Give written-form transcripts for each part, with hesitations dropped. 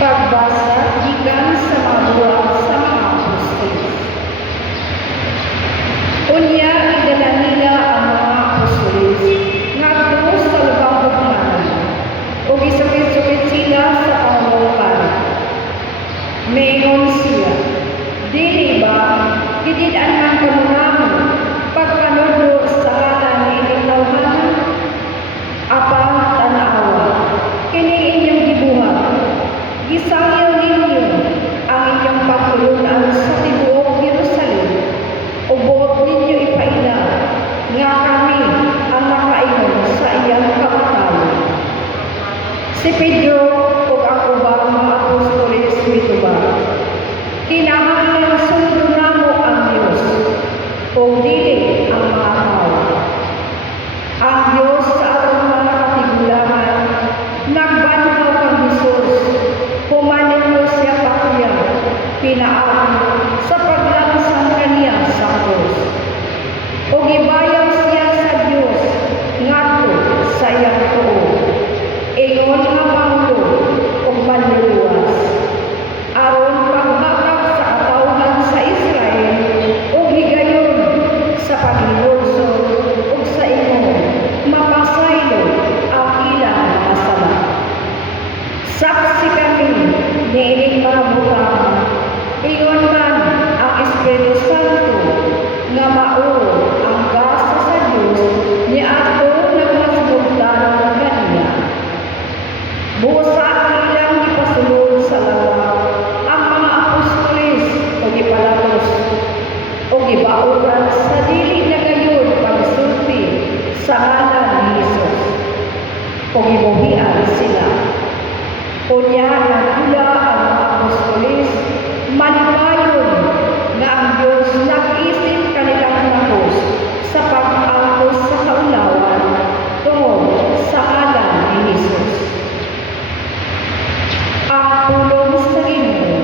Pagbasa gikan sa mga buwan sa mga apostol. Unya idala nila ang mga apostol ngadto sa lubang bugnanan ug isukit-sukit sila sa pangulukan. Mayon sila, dili ba gidid-an man kamuramo pagpanudlo sa ngalan ni inyong tawhanan? Apang tanawa, kini inyong gibuhat. Gisangil ninyo ang inyong pagtulunan sa tibuok Jerusalem. Ubot ninyo ipaila nga kami ang nakaingon sa iyang kamatayon. Si Pedro ug ang ubang mga apostoles mituba. Kinahanglan sundon namo ang Dios ug dili ang mga tao. Ang Dios sa atong mga katigulangan nagbanhaw kang Hesus. Pumaninyo siya pakuya, pinaan sa paglansang kaniya sa krus. O gibayaw siya sa Diyos, ngadto sa iyang tuo. Ingon nga Panglo, o manliluwas. Aron paghatag sa katawhan sa Israel, o higayon sa paghilulso, o sa ingon, mapasaylo ang ilang mga sala. Saksi kami niining mga butang, ingon man ang Espiritu Santo nga mao ang gasa sa Dios ni ato nagmasugdan kaniya. Busa ilang gipasulod sa lawa ang mga apostoles o gipalatos o gibautan sa dili na gayon pagsulti sa ngalan ni Hesus o gibuhian sila. Unya nagula ang mga apostoles, malipayon nga ang Diyos nag-isip kanilang nakos sa pag-angkos sa kaulawan tungod sa ngalan ni Hesus. Ang pulong sa Ginoo.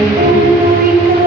Thank you.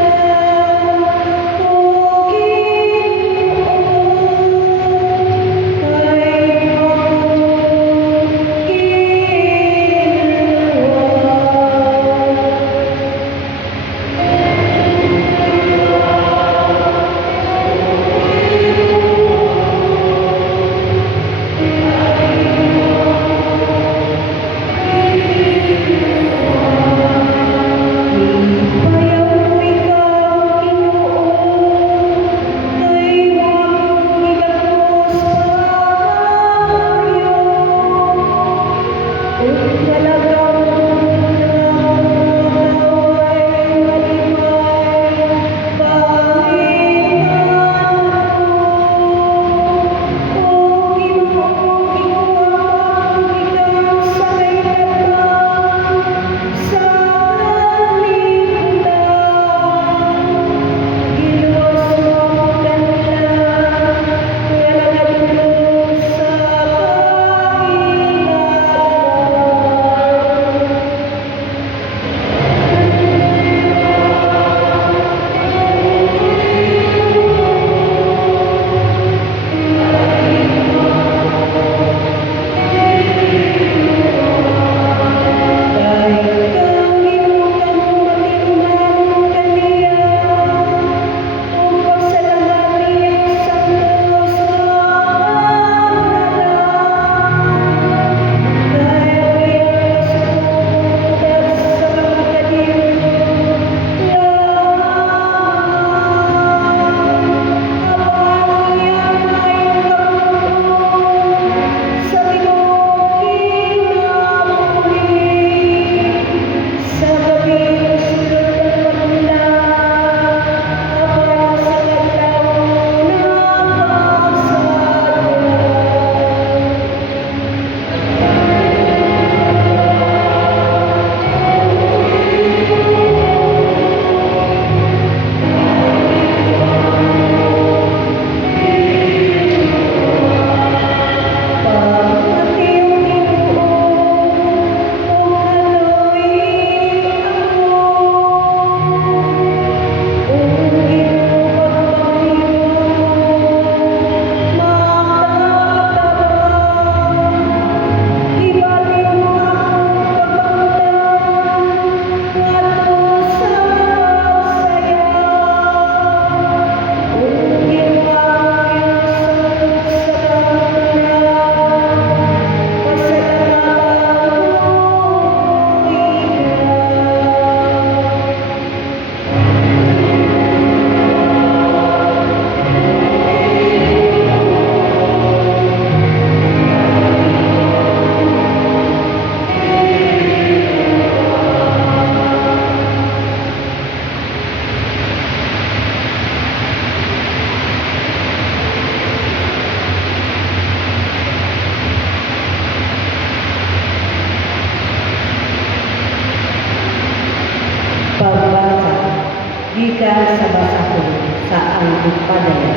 nagpadala.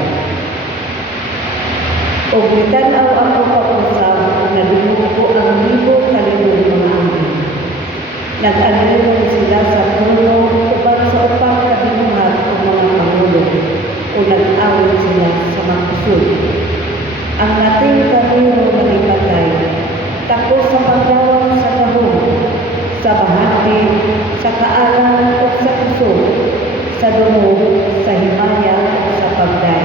O mitanaw ako pakusap na dumugo ang libo-kalibong mga anghel. Nag-alero sila sa puno upat sa upat na binuhat o mga pangulo o nag-awit sila sa magkusod. Ang nating kamero na ipatay, tapos sa pagdawang sa kahon, sa bahagi, sa kaalam o sa puso, sa dumog, sa himaya o sa pagday.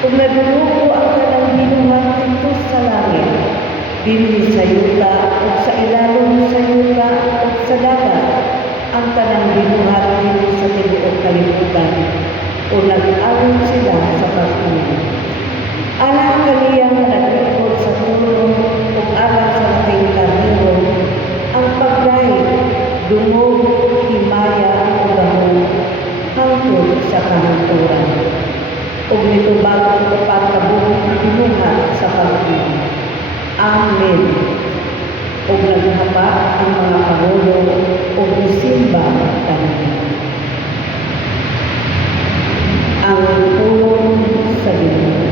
Kung naguluko ang kanang binuhat dito sa langit, dinhi sa yuta o sa ilalong sa yuta o sa dagat, ang kanang binuhat dito sa tibuok kalibutan, o nag-awit sila sa pagkulo. Alam kaniyang nag-ikot sa tulong o alam sa ating kamero, ang pagday, dumog, himaya o bahon, hangtod sa kahangturan. O nito bagong upat na buong binuhat sa pagkulo. Amen. O naghaba ang mga pangulo o musimba kanina. Ang pulong sa Diyos.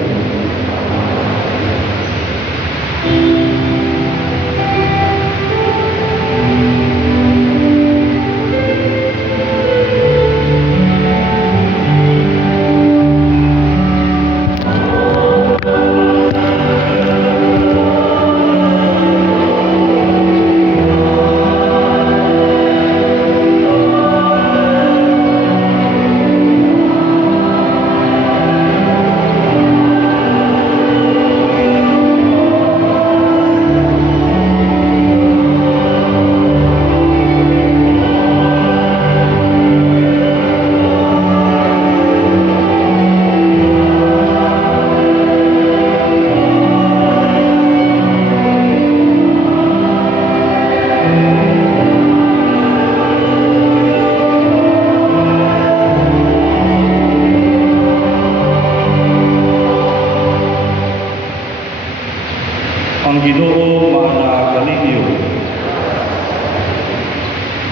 Ang Ginoo managalinyo.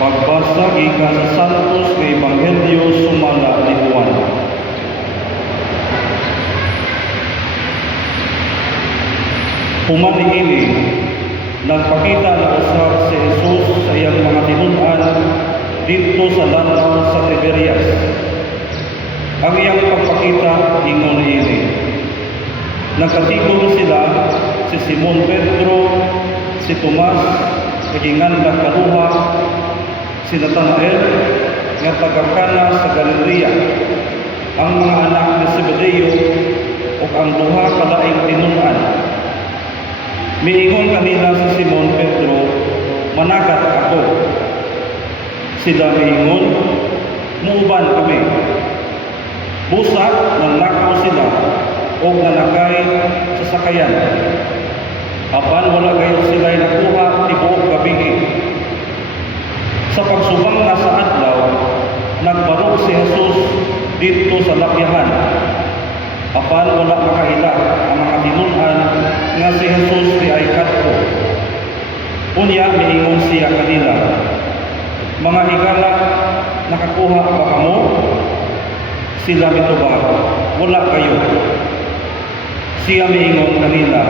Pagbasa gikan sa Santos nga Ebanghelyo sumala ni Juan. Human niini, nagpakita na usab si Jesus sa iyang mga tinun-an dito sa lantaw sa Tiberias. Ang iyang pagpakita ingon niini. Nagkatigom sila si Simon Pedro, si Tomas, kagingan ng kaluha, si Nathanael, nga taga-Kana sa Galilea, ang mga anak ni Zebedeo, o ang duha kalaing tinun-an. Miingon kanila si Simon Pedro, managat ako. Sila miingon, muuban kami. Busa, nanlakaw sila, o nanakay sa sakayan. Apan wala kayo sila'y nakuha tibuok gabi. Sa pagsubang na sa adlaw, nagbarog si Jesus dito sa lapyahan. Apan wala makaila ang mga tinun-an nga si Jesus di ay kadto. Unya miingon siya kanila, mga higala, nakakuha ba kamo? Sila mitubag, wala kayo. Siya miingon kanila,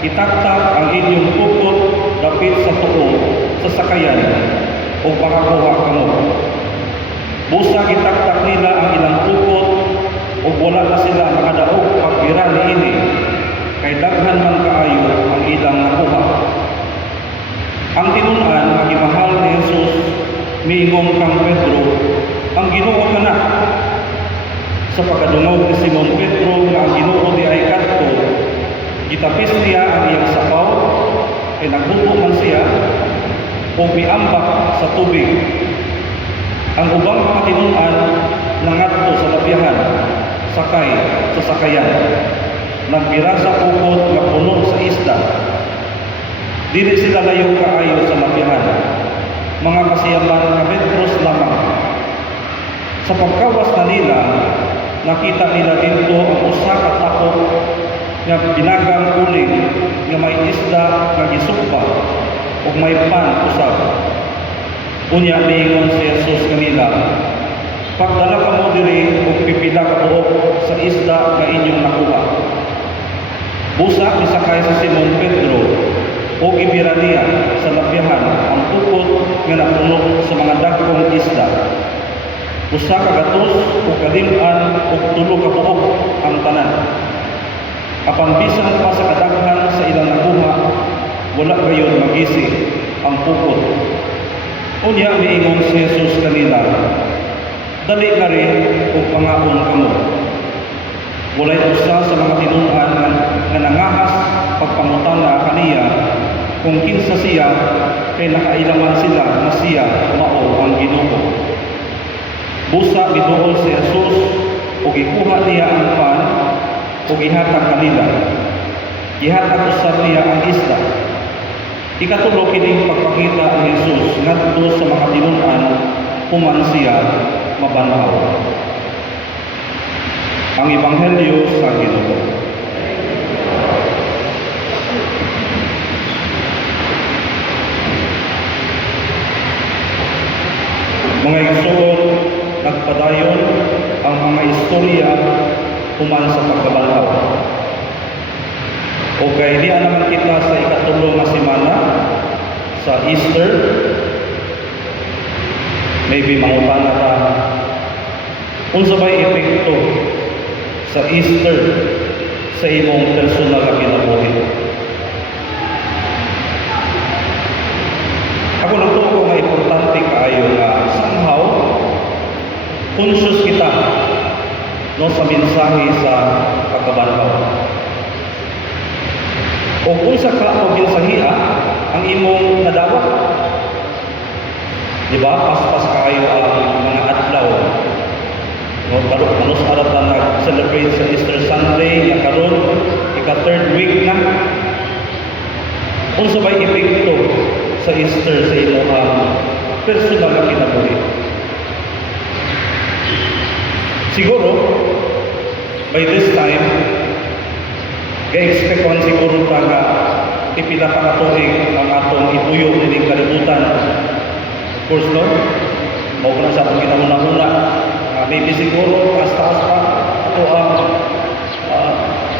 itaktak ang inyong pukot dapit sa tuo sa sakayan o makakuha kamo. Busa itaktak nila ang ilang pukot o wala na sila makadaog pagbira niini kay daghan man kaayo ang ilang nakuha. Ang tinun-an nga gimahal ni Jesus miingon kang Pedro, ang Ginoo kana. Sa pagkadungog ni Simon Pedro nga ang Ginoo di ay kadto, gitapis niya ang iyang sapaw, ay naghubo man siya, o miambak sa tubig. Ang ubang mga tinun-an nangadto sa lapyahan, sakay sa sakayan, nagbira sa pukot nga puno sa isda. Dili sila layo kaayo sa lapyahan, mga kasiyaman nga metros lamang. Sa pagkawas na nila, nakita nila dito ang usa ka tapo nga binagang uling nga may isda nga gisukba ug may pan usab. Unya miingon si Jesus kanila, Pagdala ka mo diri ug pipila ka buok sa isda nga inyong nakuha. Busa misakay si Simon Pedro ug ibira niya sa lapyahan ang tukod nga napuno sa mga dagkong isda. Usa ka gatos ug kalim-an ug tulo ka buok ang tanan. Apan bisan pa sa kadaghan sa ilang nakuha, wala gayon magisi ang pukot. Unya miingon si Jesus kanila, dali na rin ug pangaon kamo. Walay usa sa mga tinunan nga nangahas pagpangutana kaniya kung kinsa siya, kay nakailaman sila na siya mao ang Ginoo. Busa giduol si Jesus ug gikuha niya ang pan ug gihatag kanila. Gihatag usab niya ang isda. Ikatulo kining pagpakita ni Jesus ngadto sa mga tinunan human siya mabanhaw. Ang Ebanghelyo sa Ginoo. Mga igsoon, nagpadayon ang mga istorya human sa pagkabanhaw. O kay diya naman kita sa ikatulo nga semana sa Easter, maybe mangutana ta unsa bay epekto sa Easter sa imong personal nga kinabuhi. Ako nato ko nga importante kaayo nga somehow conscious kita no sa mensahe sa pagkabanhaw. O kung sa ka o ginsahiya ang imong nadawat, di ba? Paspas kaayo ang mga adlaw. No, kanus arat na nag-celebrate sa Easter Sunday, nga karon ika-third week na. Unsa bay epekto sa Easter sa imong personal nga kinabuhi? Siguro by this time ga-expect ko siguro ta nga ipila pa ka tuig ang atong ipuyo nining kalibutan. Of course, no? Mao ko na sa atong kinahuna-huna. Maybe siguro taas-taas pa ito ang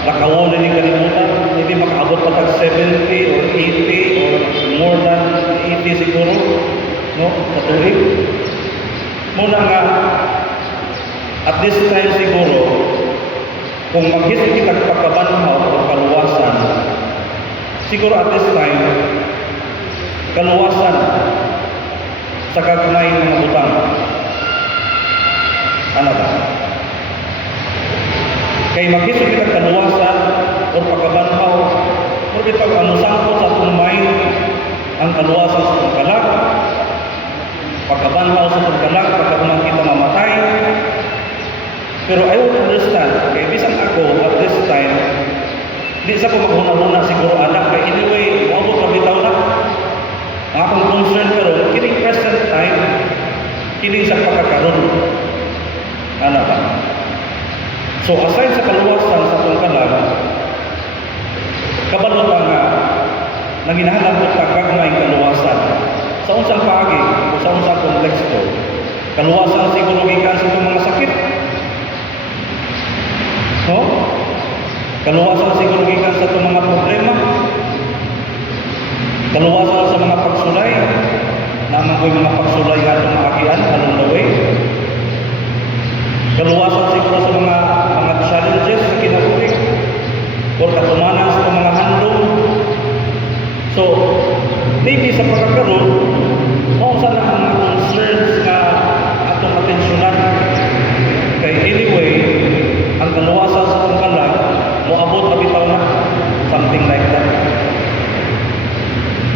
nakawon nining kalibutan. Maybe makaabot pa tag 70 or 80 or more than 80 siguro, no? Sa tuig. Muna nga, at this time siguro, kung maghisip kita pagkabanhaw o kaluwasan, siguro at this time, kaluwasan sa kagnay ng butang. Ano ba? Kay maghisip kita kaluwasan o pagkabanhaw, bitaw ang sangko sa atong mind ang kaluwasan sa atong kalag, pagkabanhaw sa atong kalag, pagkaunang kita mamatay. Pero I would understand, kaya bisan ako at this time, di sa ko maghuna-huna siguro anak, kaya anyway, maabot na bitaw na. Ang akong concern karon, kining present time, kining sa pagkakaroon. Ano ba? So aside sa kaluwasan sa atong kalag, kabalo nga, nanginahanap ko kagagmay kaluwasan. Sa unsang paagi, o sa unsang konteksto, kaluwasan siguro gikan sa itong mga sakit. No? Kaluwasan siguro gikan sa itong mga problema. Kaluwasan sa mga pagsulay. Naman ko'y mga pagsulay nga itong maagian along the way. Kaluwasan siguro sa mga challenges sa kinabuhi. O katumanan sa mga handong. So, maybe sa pagkakaroon, kung saan ang mga concerns na atong atensyonan. Kay anyway, ang kaluwasan sa itong kalag, moabot na bitaw na. Something like that.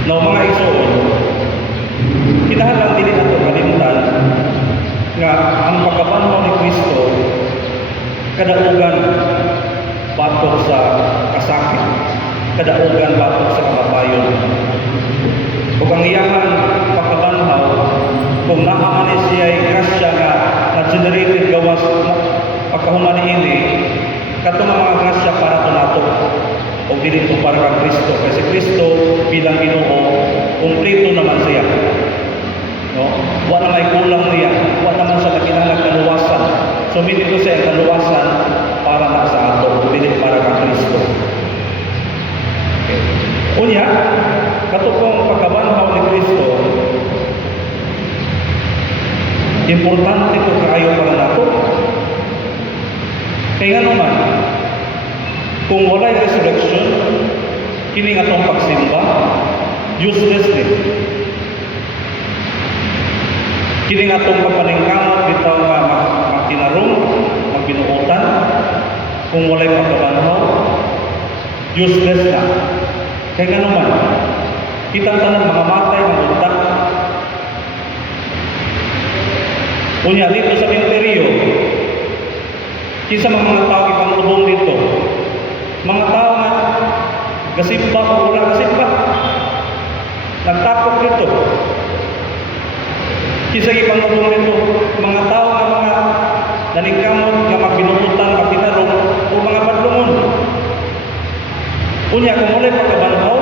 Now, mga igsoon, kinahanglan din nato kalimutan nga ang pagkabanhaw ni Kristo kadaugan batok sa kasakit, kadaugan batok sa kamatayon. Kung ang iyahan pagkabanhaw, kung naaman siya ay grasya nga na-generated gawas pagkahuman ini, katong mga grasya para ito nato o dinito para kang Kristo. Kasi Kristo bilang Ginoo, kumplito naman siya. No? Wala may kulang niya. Wala naman sa nakinahanglan kaluwasan. Sumili ko sa kaluwasan para na sa ato, dili para kang Kristo. Okay. Unya, katupong pagkabanhaw ni Kristo, importante ito kaayo para nato. Kaya nga naman, kung walay resurrection, kini nga itong pagsimba, useless din. Kini nga itong pagpaningkamot, bitaw nga makinarong, magbinuotan, kung walay pagkabanhaw, useless na. Kaya nga naman, kitang tanan mga matay, mga utak. Unya, dito sa Minterio, kisa mga tao ipangubong dito, mga tao nga gasimba o wala gasimba, nagtapok dito. Kisa ipangubong dito, mga tao nga mga naningkamot, nga magbinututan, magtinarong, o mga padlungon. Unya, kung walay pagkabanhaw,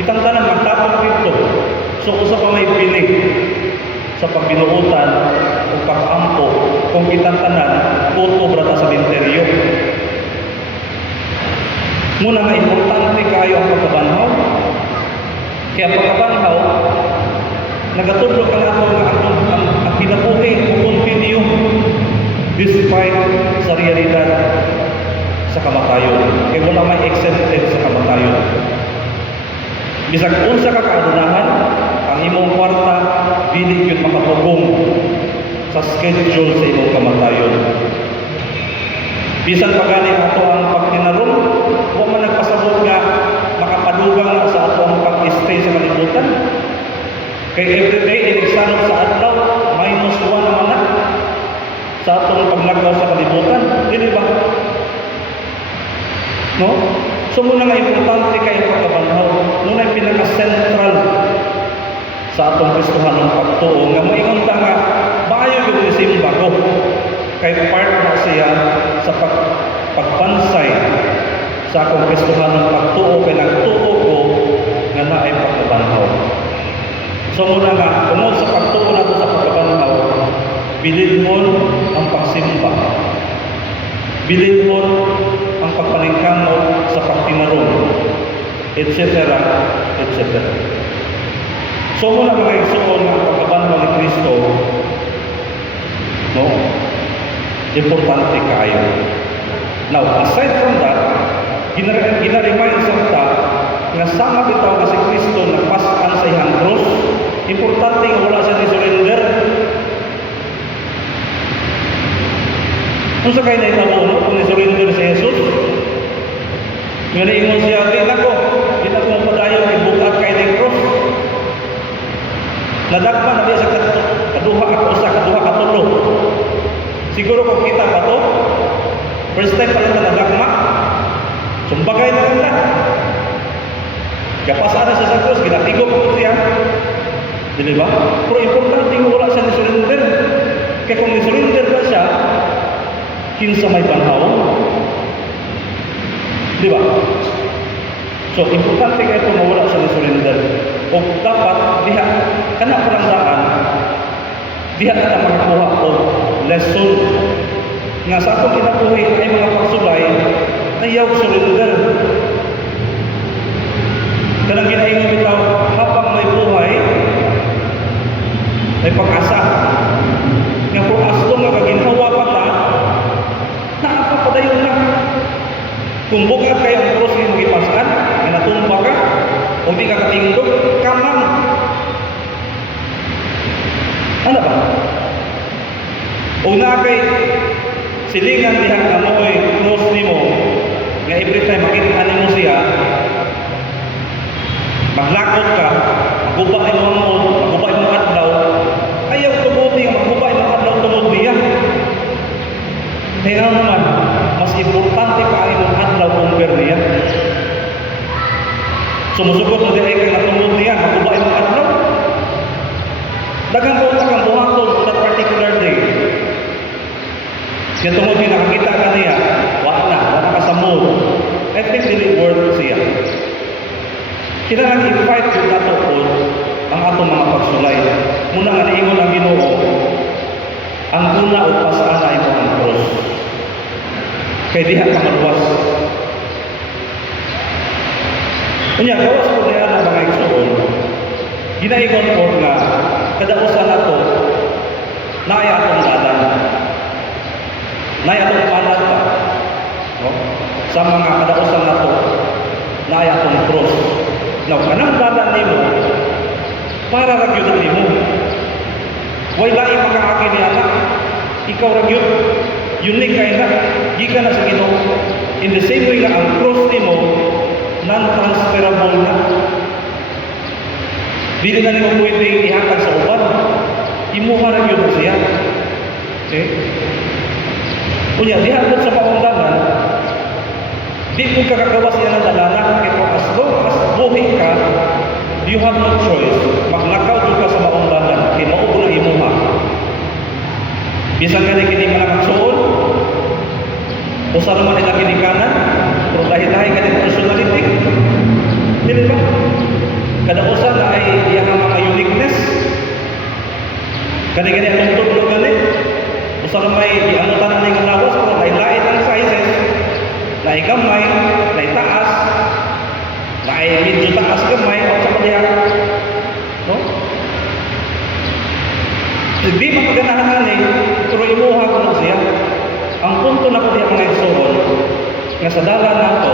kitang tanan magtapok dito. So, usa pa may pinig sa pagbinuutan o pag-ampo kung kitang tanan puto brata sa Minterio. Muna nga importante kayo ang pagkabanhaw. Kaya pagkabanhaw, nagatudlo ka nato nga ang kinabuhi o continue despite sa realidad sa kamatayon. Kaya wala may exempted sa kamatayon. Bisag unsa ka kaadunahan, ang imong kwarta dili gyud makatugong sa schedule sa imong kamatayon. Bisan pa gani ato ang pagtinarong, wa man nagpasabot nga makapadugang na sa ato ang pag-stay sa kalibutan. Kay everyday inigsanot sa adlaw, -1 naman na sa atong paglagaw sa kalibutan. Dili ba? No? So muna nga importante kayo pagkabanhaw. Muna yung pinaka-central sa atong Kristohanong pagtuo nga moingon ta nga maayo yung isimba ko kay part na siya sa pagpansay sa akong Kristohanong pagtuo kay nagtuo ko nga naay pagkabanhaw. So muna nga tungod sa pagtuo nato sa pagkabanhaw, bilidhon ang pagsimba, bilidhon ang pagpaningkamot sa pagtinarong, etc. etc. So muna mga igsoon nga ang pagkabanhaw ni Kristo, no? Importante kayo. Now, aside from that, ginaremind sa ta nga sama bitaw nga si Kristo nagpasan sa iyang cross, importante nga wala siya ni-surrender. Kung sa kayo na itabo, no? Kung ni-surrender si Jesus, nga naingon siya, di na ko mapadayon, ibukat kayo ng cross. Nadagpan na diya sa kaduha katulo. Siguro kung kita pa to, first time pa lang na nadagma, sumbagay na lang na. Kapasaan na sa cross, ginatigo po siya. Di ba? Pero importante nga wala siya ni-surrender. Kaya kung ni-surrender na siya, kinsa may banhaw. Di ba? So, importante kayo kung mawala siya ni-surrender. O dapat, diha, kana parandaan, diha na makakuha o lesson nga sa atong kinabuhi ay mga pagsulay ayaw surrender. Kanang ginaingon bitaw, habang may buhay, may pag-asa. Nga kung asto nga kaginhawa pa ta, naapapadayon na. Kung bukat kayo ang cross yung magipasan, na natumba ka, o di ka katingdog, kamang. Ano ba? O na kay silingan dihang amoy cross ni mo, nga every time makita mo siya, maglakot ka, maguba mo ang mood, maguba mo ang adlaw, ayaw tubuti nga maguba mo ang adlaw tunod niya. Kaya naman, mas importante pa ang adlaw kumper niya. Sumusukot na din ay kang natungod niya, maguba mo ang adlaw. Dagang po kang buhatod that particular day. Kaya tungod niya, nakakita ka niya, wala ka sa mood. I think really worth siya. Kailangan i-fight yung nato po ang atong mga pagsulay. muna nga niingon ang Ginoo, ang una o pasana ay mo ang cross. Kay diha ka maluwas. Unya, gawas po niya ang mga igsoon. Ginaingon po nga, kadausan na to, naay atong dalan. Naay atong palat pa. No? Sa mga kadausan na to, naay atong cross. Now, kanang dalan nimo, para ra gyud nimo. Way lain makaagi ni anak. Ikaw ra gyud unique kay na gikan na sa Ginoo. In the same way nga ang cross nimo non-transferable na. Dili na nimo pwedeng ihatag sa uban. Imuha ra gyud siya. Okay? Unya diha sa paundanan, di mo kakagawas yan ng dalanan. Kaya as long as buhi ka, you have no choice. Maglakaw doon ka sa maundanan. Kaya maubo na imuha. Bisan ka na kini malakagsuon, o sa naman nila kinikanan, pero dahil-dahil ka din personality, hindi ba? Kada usa na ay iyang mga uniqueness. Kani-kani ang tuntun gani. Usa na may iangutan na ng lawas, pero lain-lain ang sizes. Lain gamay, lain taas, lain medyo taas gamay, o sa palihan. No? Hindi mapaganahan ani, pero imuha ko na siya. Ang punto na ko diya mga igsoon, nga sa dalan nato,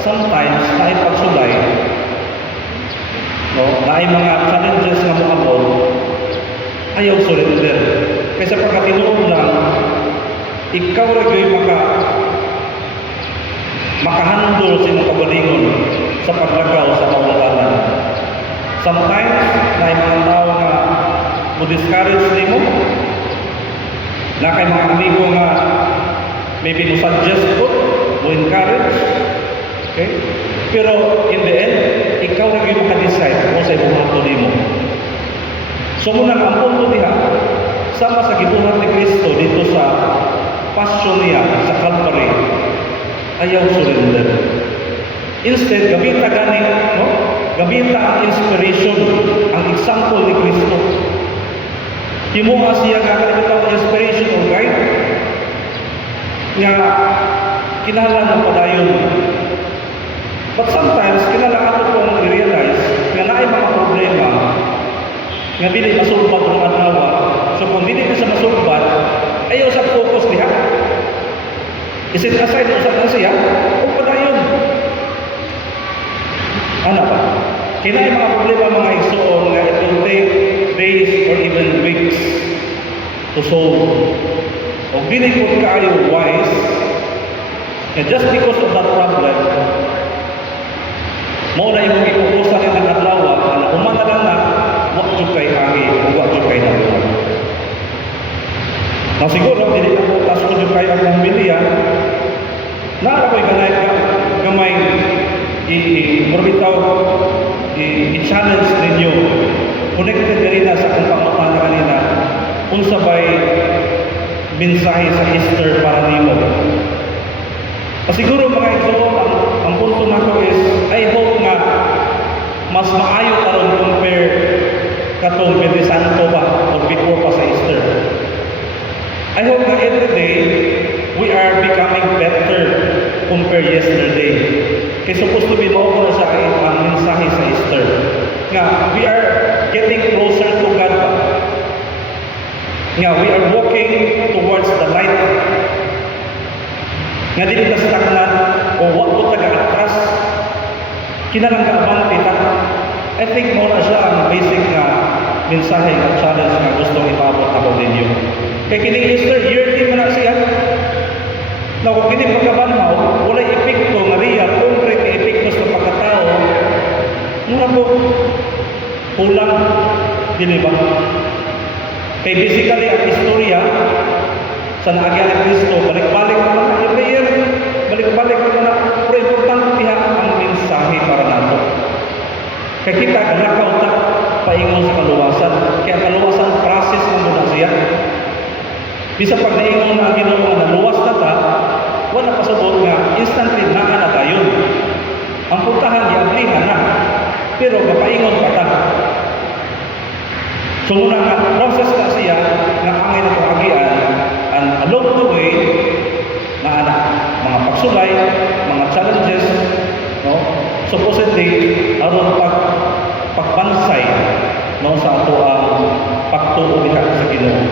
sometimes na ipagsulay, no, na mga challenges na moabot, ayaw surrender. Kaysa pagkatinuod lang, ikaw rin yung makahandol sa mga kabalingon sa paglagaw sa maulanan. Sometimes, na mga tao nga mo-discourage nimo, na kay mga amigo nga maybe mo suggest ko, mo encourage, okay? Pero in the end, ikaw rin yung maka-decide kung sa ibuhato nimo. So muna ang punto diha, sama sa gibuhat ni Kristo dito sa passion niya sa Calvary, ayaw surrender. Instead, gabita gani, no? Gabita ang inspiration, ang example ni Kristo. Himuha siya kakalimutan ang inspiration o guide nga kinahanglan ng padayon. But sometimes, kinahanglan ato kong i-realize nga naay mga problema nga dili masulbat ng adlaw. So kung dili na siya masulbat, ayaw sa focus diha. Isit aside usap na siya, o padayon. Ano ba? Kinaay mga problema mga igsoon nga it will take days or even weeks to solve. O dili ko kaayo wise, and just because of that problem, mo na imong ikukusan ng adlaw, na umana lang na, wag jud kay angi, o wag jud kay nabuhat. Now siguro, dili na po tasko jud kay ang pamilya, naara ko'y gamay, i-challenge ninyo. Connected ka rin na sa kung pangutana kanina, unsa ba'y mensahe sa Easter para nimo. Siguro mga igsoon, ang punto na ko is, I hope nga mas maayo karon compare katong Biyernes Santo ba o before pa sa Easter. I hope nga every day we are becoming better compare yesterday. Kaya supposed to be more na sa ang mensahe sa Easter. Nga, we are getting closer to God pa. Nga, we are walking towards the light. Nga, dili na stagnan o wag ko taga-atras. Kinalang kaabante ta. I think more na siya ang basic na mensahe at challenge na gustong ipaabot ako ninyo. Kaya kining Easter, yearly man na siya. Na kung hindi pagkabanhaw, wala epekto nga real, kung ka epekto sa pagkatao, mga po, kulang, di ba? Kaya basically, ang istorya sa naagyan ng Kristo, balik-balik naman ang prayer, balik-balik naman na, pero importante diha ang mensahe para nato. Kaya kita, galakaw ta, paingon sa kaluwasan. Kaya kaluwasan, process na muna siya. Bisa pag naingon na ang Ginoo na luwas na ta, wala pasabot nga instantly naa na tayo. Ang puntahan, iablihan na. Pero kapaingon pa ta. So muna nga, process na siya nga angay na agian and along the way na anak, mga pagsulay, mga challenges, no? Supposedly aron pagbansay no sa ato ang pagtuo diha sa Ginoo.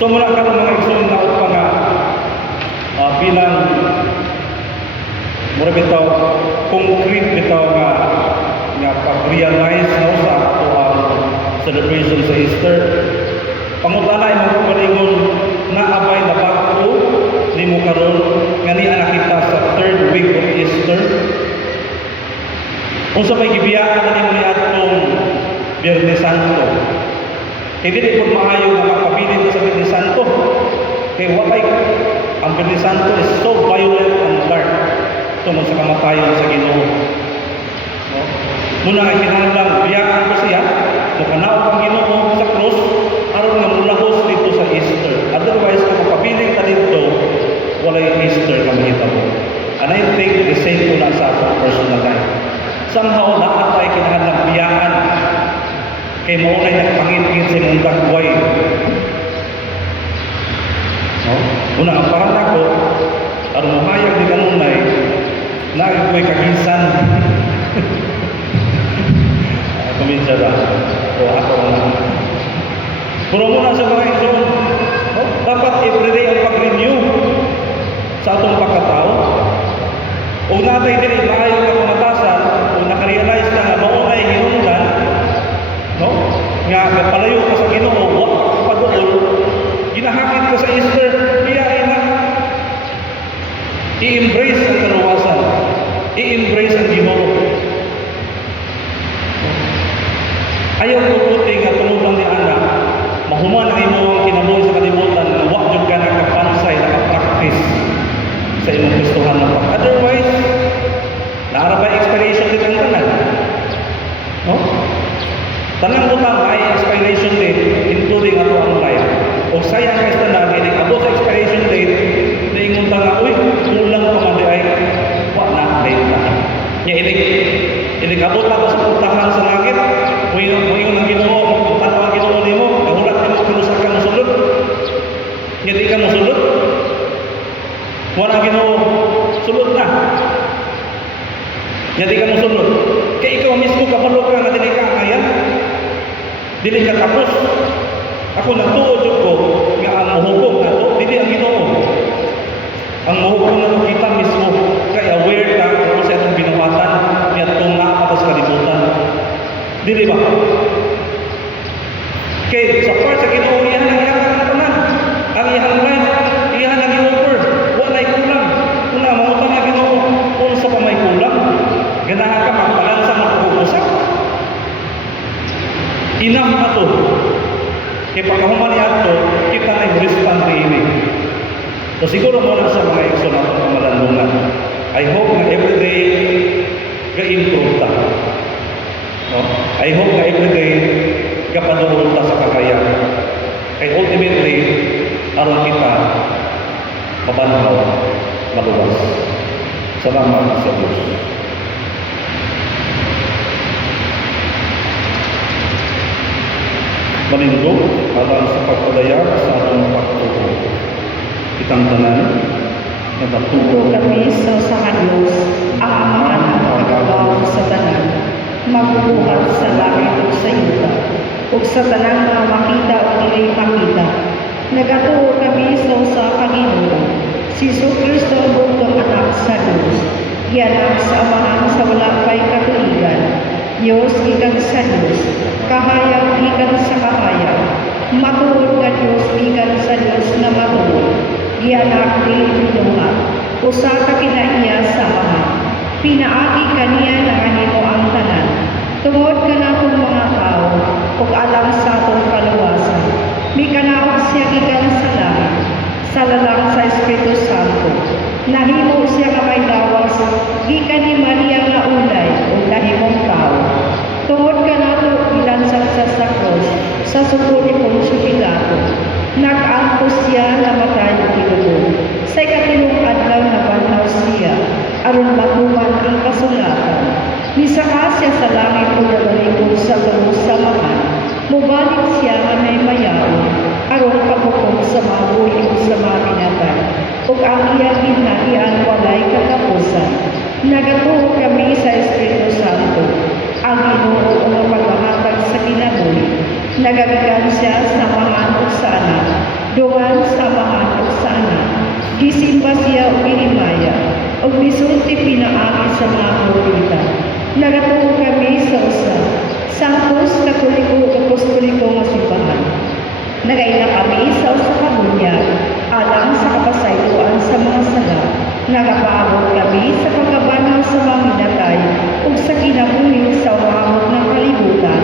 So muna ka mga igsoon na pa nga bilang mura bitaw concrete bitaw nga pag-realize no sa ato ang celebration sa Easter. Pangutana imong kalingon na abay na bago nimo karon nga ni nakita sa third week of Easter. Unsa may gibiyaan na nimo niadtong Biyernes Santo. Hindi di po maayo nga magpabilin sa Biyernes Santo. Kaya walay ang Biyernes Santo is so violent and dark tungkol sa kamatayon sa Ginoo. No? Muna nga kinahanglang biyaan ko siya makanaog ang Ginoo sa cross aron nga mulahos dito sa Easter. Otherwise kung magpabilin ka dito walay Easter nga mahitabo. And I think the same po na sa akong personal life. Somehow naatay kinahanglang biyaan kay maunay nagpangit-ngit sa imong dagway. No? Una ang parang ako aron mahayag di kanunay nagkoy kagisan. Kuminsa ba? O ako lang. Pero muna sa mga ito, no? Dapat everyday ang pag-renew sa atong pagkatao. O natay din maayo na kumatasan o nakarealize na nga maunay hinungdan, no? Nga palayo ka sa Ginoo, wa ka doon, ginahakit ka sa Easter, biyahe na. I-embrace ang karuwasan. I-embrace ang Ginoo. Ayaw tututi nga tungod ni anak, mahuman ang imo ang kinabuhi sa kalibutan na wa jud ka nakapansay, nakapractice sa imong gustuhan ng pag. Otherwise, naarabay expiration din ang tanan. No? Tanang butang ay expiration date, including ato ang life. O sayang ka sa tanan, ini abot sa expiration date, naingon ta nga, uy, kulang pa man di ay, wa na, date na. Nya ilig abot na sa puntahan sa langit, Muingon ang Ginoo, tanong ang Ginoo nimo, nahulat nimo kinusa ka mosulod. Nya di ka mosulod. Wala ang Ginoo, sulod na. Nya di ka mosulod. Kay ikaw mismo kabalo ka nga dili ka kaya. Dili ka tapos. Ako nagtuod jud ko nga ang mohukom nato dili ang Ginoo. Ang mohukom nato kita mismo kay aware ka kung sa itong binuhatan niya itong nakapas kalibutan. Dili ba? Kay sa part sa Ginoo iyan ang iyang tanan. Ang iyang life, iyan ang i-offer. Walay kulang. Una mangutang na Ginoo, unsa pa may kulang? Ganahan ka magbalansa magpupusap. Enough na to. Kay pagkahuman ni ato, kita na yung respond ini. So siguro mo na sa mga ekso na itong kamalandungan. I hope na everyday ga-improve ta. No? I hope na everyday kapaduhon ta sa kakayahan. Kay ultimately, aron kita mabanhaw, maluwas. Salamat sa Diyos. Malindog alang sa pagpadaya sa atong pagtuo. Itang tanan na Tuto kami sa Diyos, ang amahan ang pagkagawa sa tanan, magbubuhat sa langit o sa yuta, o sa tanang mga makita o dili makita. Nagatuo kami sa usa ka Ginoo, si Kristo ang bugtong anak sa Diyos, gianak sa amahan sa wala pay katuligan, Diyos gikan sa Diyos, kahayag gikan sa kahayag, matuod nga Diyos gikan sa Diyos na matuod, gianak dili binuhat, usa ka kinaiya sa amahan, pinaagi kaniya nangahimo ang tanan, tungod ka natong mga tao, ug alang sa atong kaluwasan, mi kanaog siya gikan sa langit, sa lalang sa Espiritu Santo, nahimo siya nga may lawas, gikan ni Maria nga ulay, ug nahimong tao. Tungod ka nato ilansad sa krus, sa suko ni Poncio Pilato, nag-antos siya na matay tinuod. Sa ikatilong adlaw na banhaw siya, aron matuman ang kasulatan. Nisaka siya sa langit o nabaligon sa samahan, Mubalik siya nga may mayaon, aron paghukom sa mga buhi o sa mga binatay, ug ang iyang ginharian walay katapusan. Nagatuo kami sa Espiritu Santo, ang Ginoo nga paghahatag sa kinabuhi. Nagagikan siya sa mga ug sa anak, duman sa mga ug sa anak. Gisimba siya og ginimaya, ug misulti pinaagi sa mga propeta. Nagatuo kami sa usa, Santos Katoliko nga simbahan. Nagaila kami sa usa ka bunyag, alang sa kapasayloan sa mga sala. Nagapaabot kami sa pagkabanhaw sa mga minatay ug sa kinabuhi sa umaabot ng kalibutan.